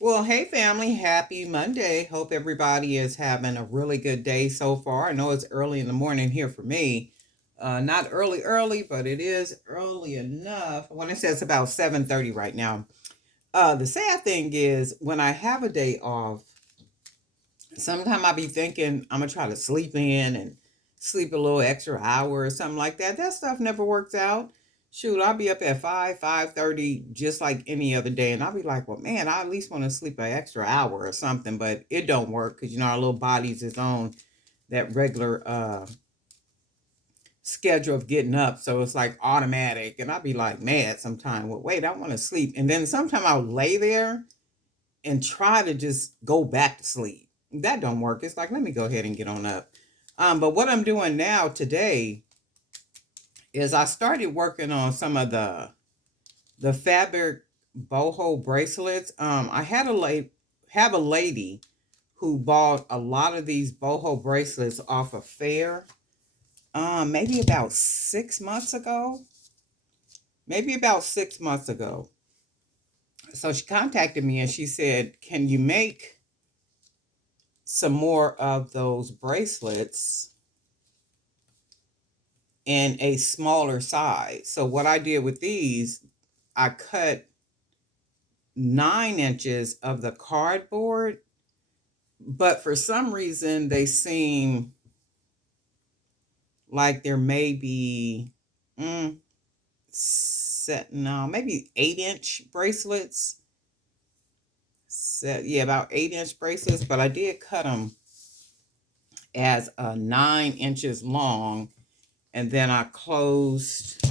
Well, hey family, happy Monday. Hope everybody is having a really good day so far. I know it's early in the morning here for me. Not early, but it is early enough. When it says about 7:30 right now. The sad thing is when I have a day off, sometimes I be thinking I'm gonna try to sleep in and sleep a little extra hour or something like that. That stuff never works out. Shoot, I'll be up at 5:30, just like any other day, and I'll be like, well, man, I at least want to sleep an extra hour or something, but it don't work because our little bodies is on that regular schedule of getting up, so it's like automatic, and I'll be like mad sometimes. Well, wait, I want to sleep, and then sometimes I'll lay there and try to just go back to sleep. That don't work. It's like, let me go ahead and get on up. But what I'm doing now today is I started working on some of the fabric boho bracelets. I had have a lady who bought a lot of these boho bracelets off a fair. Maybe about 6 months ago. Maybe about 6 months ago. So she contacted me and she said, "Can you make some more of those bracelets in a smaller size?" So what I did with these, I cut 9 inches of the cardboard, but for some reason they seem like there may be set no maybe 8 inch bracelets. Set, yeah, about 8 inch bracelets, but I did cut them as 9 inches long, and then I closed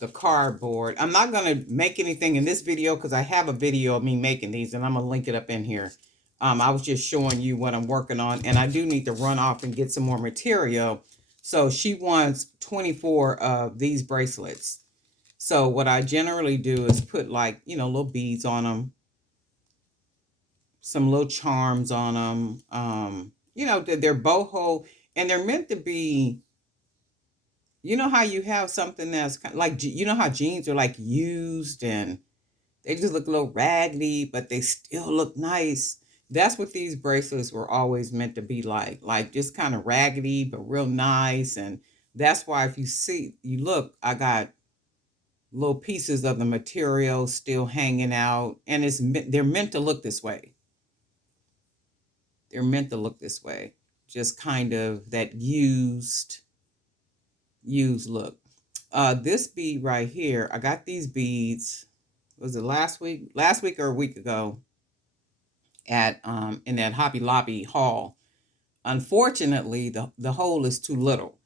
the cardboard. I'm not going to make anything in this video because I have a video of me making these and I'm going to link it up in here. I was just showing you what I'm working on, and I do need to run off and get some more material. So she wants 24 of these bracelets. So what I generally do is put, like, little beads on them, some little charms on them. They're boho, and they're meant to be. You know how you have something that's kind of like, how jeans are like used and they just look a little raggedy, but they still look nice. That's what these bracelets were always meant to be like just kind of raggedy, but real nice. And that's why if you look, I got little pieces of the material still hanging out, and they're meant to look this way. They're meant to look this way, just kind of that used look. This bead right here, I got these beads. Was it last week or a week ago, at in that Hobby Lobby haul. Unfortunately, the hole is too little.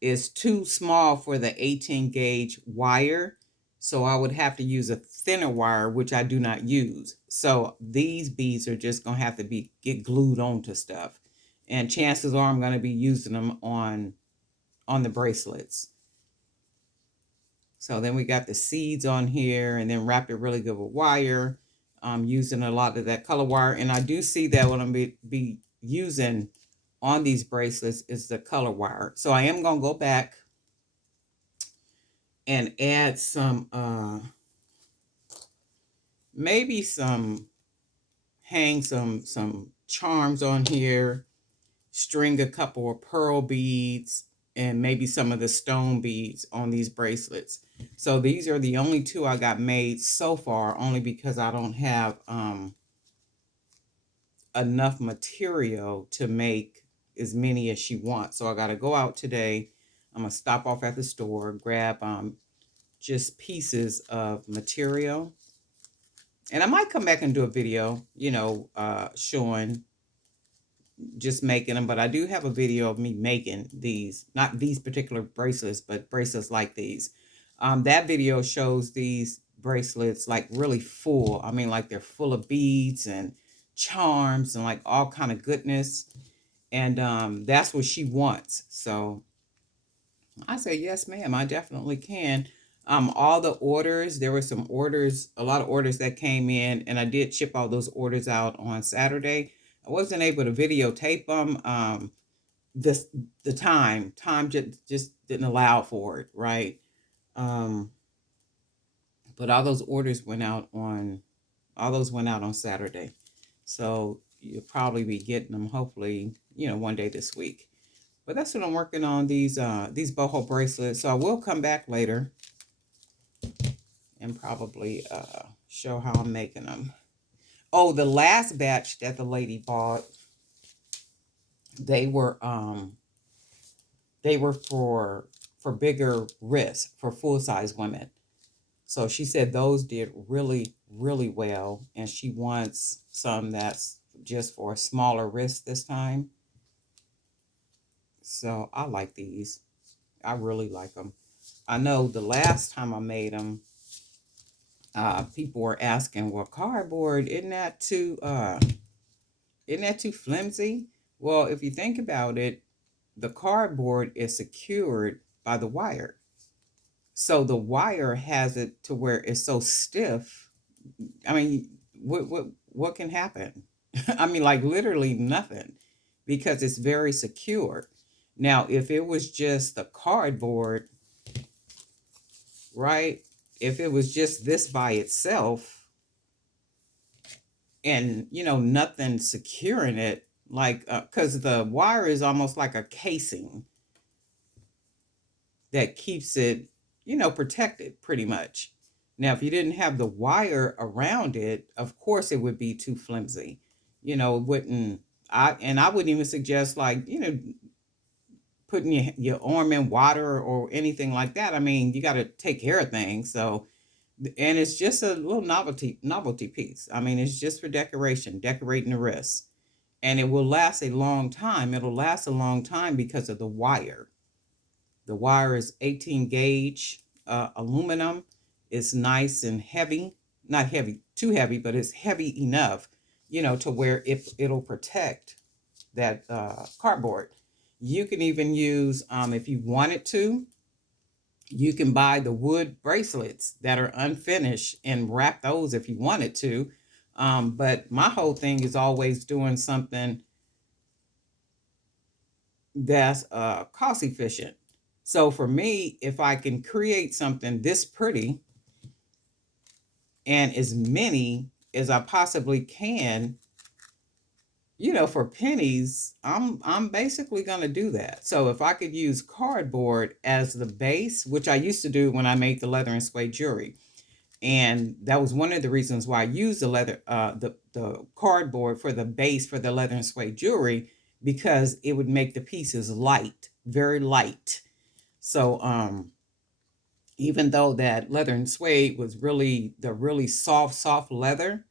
It's too small for the 18 gauge wire, so I would have to use a thinner wire, which I do not use. So these beads are just gonna have to get glued onto stuff, and chances are I'm gonna be using them on the bracelets. So then we got the seeds on here, and then wrapped it really good with wire. I'm using a lot of that color wire, and I do see that what I'm be using on these bracelets is the color wire. So I am gonna go back and add some maybe hang some charms on here, string a couple of pearl beads, and maybe some of the stone beads on these bracelets. So these are the only two I got made so far, only because I don't have enough material to make as many as she wants. So I got to go out today. I'm gonna stop off at the store, grab just pieces of material, and I might come back and do a video, showing just making them. But I do have a video of me making these, not these particular bracelets, but bracelets like these. That video shows these bracelets like really full. I mean, like they're full of beads and charms and like all kind of goodness. And that's what she wants. So I say, yes, ma'am, I definitely can. All the orders, there were some orders, a lot of orders that came in, and I did ship all those orders out on Saturday. I wasn't able to videotape them. This the time just didn't allow for it, right? Um, but all those orders went out on All those went out on Saturday. So you'll probably be getting them hopefully, one day this week. But that's what I'm working on, these boho bracelets. So I will come back later and probably show how I'm making them. Oh, the last batch that the lady bought, they were um they were for bigger wrists for full size women. So she said those did really, really well, and she wants some that's just for a smaller wrist this time. So I like these. I really like them. I know the last time I made them, people were asking, "Well, cardboard isn't that too flimsy?" Well, if you think about it, the cardboard is secured by the wire. So the wire has it to where it's so stiff. I mean, what can happen? I mean, like literally nothing, because it's very secure. Now, if it was just the cardboard, right? If it was just this by itself and, nothing securing it, like, because the wire is almost like a casing that keeps it, protected pretty much. Now, if you didn't have the wire around it, of course it would be too flimsy. It wouldn't. I wouldn't even suggest, like, putting your arm in water or anything like that. I mean, you got to take care of things. So, and it's just a little novelty piece. I mean, it's just for decoration, decorating the wrist, and it will last a long time. It'll last a long time because of the wire. The wire is 18 gauge aluminum. It's nice and heavy. Not heavy, too heavy, but it's heavy enough, to where it'll protect that cardboard. You can even use, if you wanted to, you can buy the wood bracelets that are unfinished and wrap those if you wanted to. But my whole thing is always doing something that's cost efficient. So for me, if I can create something this pretty and as many as I possibly can, for pennies, I'm basically gonna do that. So if I could use cardboard as the base, which I used to do when I made the leather and suede jewelry, and that was one of the reasons why I used the cardboard for the base for the leather and suede jewelry, because it would make the pieces light, very light. So even though that leather and suede was really the really soft leather,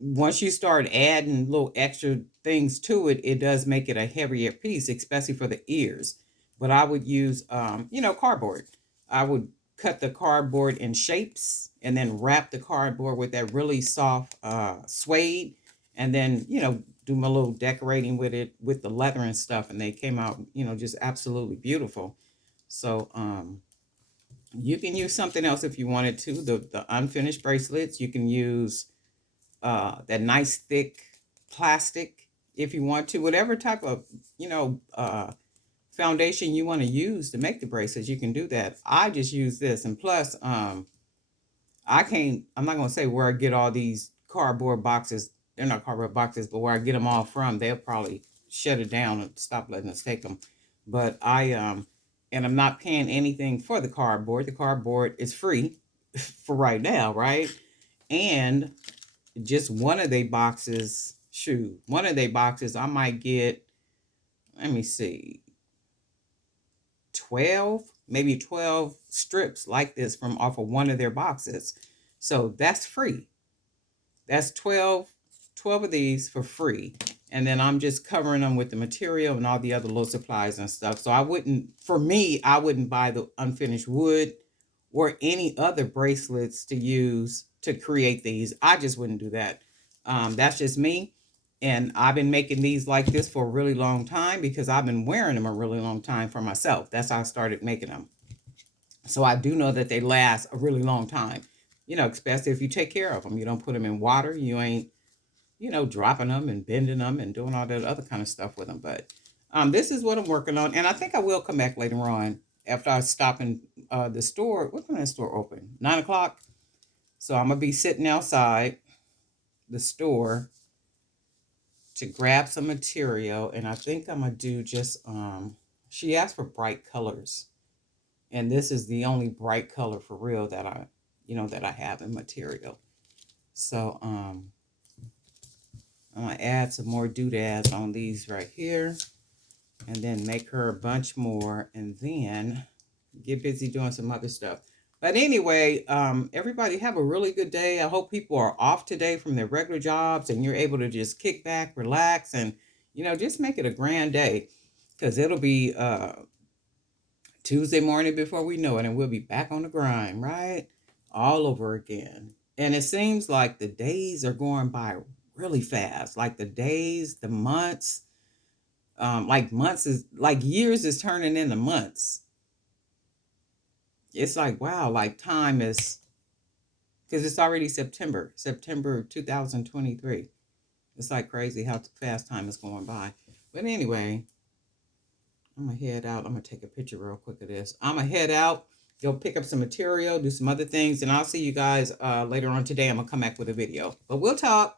once you start adding little extra things to it, it does make it a heavier piece, especially for the ears. But I would use, cardboard. I would cut the cardboard in shapes and then wrap the cardboard with that really soft suede, and then, do my little decorating with it with the leather and stuff. And they came out, just absolutely beautiful. So, you can use something else if you wanted to. The unfinished bracelets, you can use that nice thick plastic if you want to. Whatever type of, foundation you want to use to make the bracelets, you can do that. I just use this. And plus, I'm not going to say where I get all these cardboard boxes. They're not cardboard boxes, but where I get them all from, they'll probably shut it down and stop letting us take them. But and I'm not paying anything for the cardboard. The cardboard is free for right now, right? And just one of their boxes, one of their boxes, I might get, let me see, 12, maybe 12 strips like this from off of one of their boxes. So that's free. That's 12 of these for free. And then I'm just covering them with the material and all the other little supplies and stuff. So for me, I wouldn't buy the unfinished wood or any other bracelets to use to create these. I just wouldn't do that. That's just me. And I've been making these like this for a really long time because I've been wearing them a really long time for myself. That's how I started making them. So I do know that they last a really long time, especially if you take care of them. You don't put them in water. You ain't, dropping them and bending them and doing all that other kind of stuff with them. But this is what I'm working on. And I think I will come back later on after I stop in the store. What time is the store open? 9 o'clock. So I'm going to be sitting outside the store to grab some material, and I think I'm gonna do just she asked for bright colors, and this is the only bright color for real that I have in material. So I'm gonna add some more doodads on these right here, and then make her a bunch more, and then get busy doing some other stuff. But anyway, everybody have a really good day. I hope people are off today from their regular jobs and you're able to just kick back, relax, and just make it a grand day, because it'll be Tuesday morning before we know it, and we'll be back on the grind, right? All over again. And it seems like the days are going by really fast. Like the days, the months, like months is like years is turning into months. It's like, wow, like time is, because it's already September 2023. It's like crazy how fast time is going by. But anyway, I'm gonna head out. I'm gonna take a picture real quick of this. I'm gonna head out, go pick up some material, do some other things, and I'll see you guys later on today. I'm gonna come back with a video, but we'll talk.